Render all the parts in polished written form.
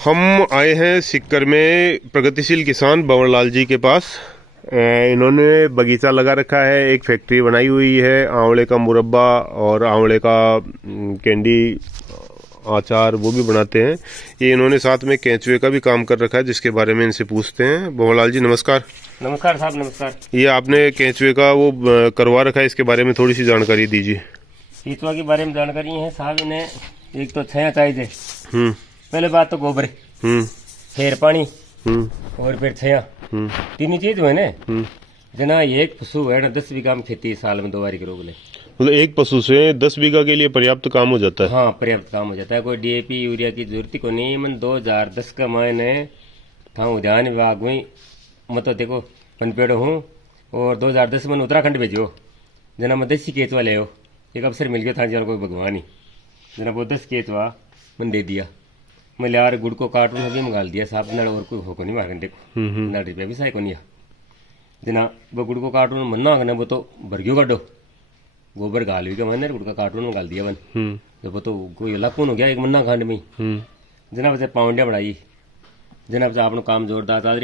हम आए हैं सिक्कर में प्रगतिशील किसान बंवरलाल जी के पास। इन्होंने बगीचा लगा रखा है, एक फैक्ट्री बनाई हुई है, आंवले का मुरब्बा और आंवले का कैंडी अचार वो भी बनाते हैं। ये इन्होंने साथ में केंचुए का भी काम कर रखा है, जिसके बारे में इनसे पूछते हैं। बंवरलाल जी नमस्कार। नमस्कार साहब, नमस्कार। ये आपने केंचुए का वो करवा रखा है, इसके बारे में थोड़ी सी जानकारी दीजिए। केंचुआ के बारे में जानकारी है साहब। इन्हें एक तो छाया चाहिए। पहले बात तो गोबर, फिर पानी और फिर छाया, तीन चीज हुए ना। जना एक पशु है ना 10 बीघा में खेती साल में 2 बार करो बोले, मतलब एक पशु से 10 बीघा के लिए पर्याप्त काम हो जाता है। हाँ, पर्याप्त काम हो जाता है। कोई डीएपी यूरिया की जरूरत को नहीं। मन 2010 का मैंने था उद्यान विभाग में, मतलब देखो पनपेड़ हूँ, और 2010 में उत्तराखंड भेजो। जना मैं 10 केचुआ ले एक अवसर मिल गया था जल कोई भगवान ही। जना वो 10 केचुआ मैंने दे दिया। मैं यार गुड़ को कार्टून भी मंगा दिया साहब, नड़ और कोई हो को नहीं मार देखो, नड़ रुपया भी सही को नहीं। जना वो गुड़ को कार्टून मन्ना ना, वो तो भर गयो काटो गोबर गाल भी का मैंने गुड़ का कार्टून में गाल दिया बन। जब वो तो कोई लाखों हो गया एक मन्ना खंड में। जना बच्चे पाउंडिया बढ़ाई। जना बच्चा अपना काम जोरदार था।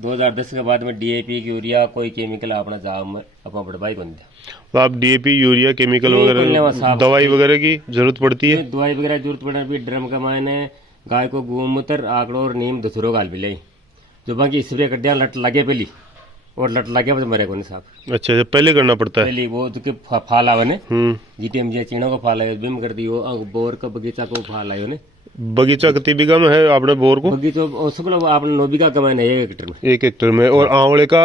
2010 के बाद में डीएपी यूरिया कोई केमिकल अपना जाओ में अपना बढ़वाई को नहीं था। तो आप डीएपी यूरिया केमिकल वगैरह दवाई वगैरह की जरूरत पड़ती है? दवाई वगैरह जरूरत पड़ा भी ड्रम का मैंने गाय को गोमूत्र आंकड़ो और नीम धुसरो गाल भी लाई। जो बाकी स्प्रे कर दिया, लट लगे पहली, और लट लगे बस मरे को नहीं साहब। अच्छा, पहले करना पड़ता है। पहली वो जो फाल आवे ने, जीटीएम जी चीणों को फाल आयो बिम कर दियो, बोर का बगीचा को फाल आयो ने। बगीचा कितनी बीघा में है आपने बोर को? बगीचा सब लोग आपने 9 बीघा कमाए 1 हेक्टेयर में। 1 हेक्टेयर में। और आंवले का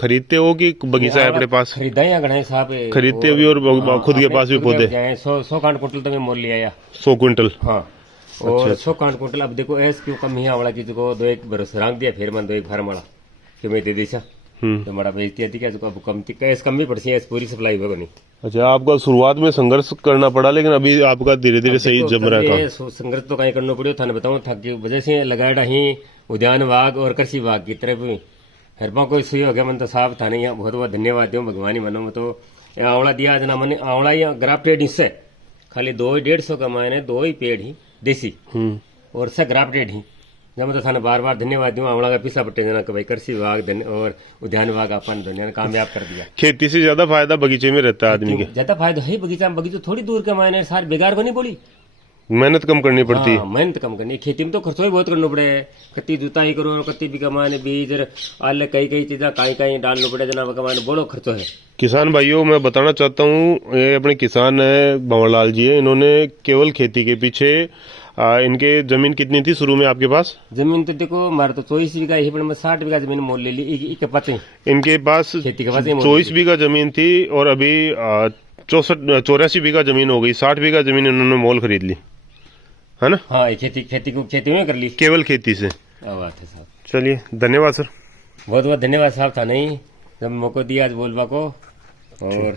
खरीदते हो कि बगीचा है अपने पास? खरीदा ही गणा साहब, खरीदते भी और खुद के पास भी पौधे? 100 कांड कुंटल तो मैं मोल लिया। 100 क्विंटल? हाँ, और 100 कांड कुंटल। अब देखो ऐस क्यों कम ही आंवला की को 2 एक भरोसा रख दिया, फिर मन 2 एक फार्म वाला कि मैं दे दिशा तो बड़ा बेचती थी क्या, अब कम भी पड़ती है, पूरी सप्लाई होगा नहीं। अच्छा, आपका शुरुआत में संघर्ष करना पड़ा, लेकिन अभी आपका धीरे धीरे सही जम रहा है। संघर्ष तो कहीं करना पड़े था, बताऊँ थक की वजह से लगाया ही उद्यान विभाग और कृषि विभाग की तरफ हरपा कोई सुई हो गया। मन तो साहब था नहीं, बहुत बहुत धन्यवाद दो भगवान ही मनो में। तो आंवला दिया जना मैंने, आंवला ही ग्राफ्टेड इससे खाली 2-150 का मैंने 2 ही पेड़ ही देसी और सब ग्राफ्टेड ही। जब मैं तो थाने बार बार धन्यवाद दूं आंवला का पीछा पट्टे जना कि भाई कृषि विभाग और उद्यान विभाग अपन दुनिया ने कामयाब कर दिया। खेती से ज्यादा फायदा बगीचे में रहता है आदमी के। ज्यादा फायदा है बगीचा में। बगीचा थोड़ी दूर का मायने सारे बेकार को नहीं बोली, मेहनत कम करनी पड़ती है। मेहनत कम करनी। खेती में तो खर्चो ही बहुत करना पड़े, कत्ती जुताई करो, कत्ती भी कमाने बीज आले कई चीजें कहीं डालना पड़े जना कमाने बड़ो खर्चो है। किसान भाइयों, मैं बताना चाहता हूँ, ये अपने किसान है बंवरलाल जी है। इन्होंने केवल खेती के पीछे इनके जमीन कितनी थी शुरू में आपके पास? जमीन तो देखो हमारा तो 24 बीघा ही, पर मैं 60 बीघा जमीन मोल ले ली। इनके पास खेती के पास 24 बीघा जमीन थी और अभी 84 बीघा जमीन हो गई। 60 बीघा जमीन इन्होंने मोल खरीद ली है ना? हाँ, खेती में कर ली, केवल खेती से। क्या बात है साहब। चलिए, धन्यवाद सर। बहुत बहुत धन्यवाद साहब। था नहीं जब मौका दिया आज बोलवा को। और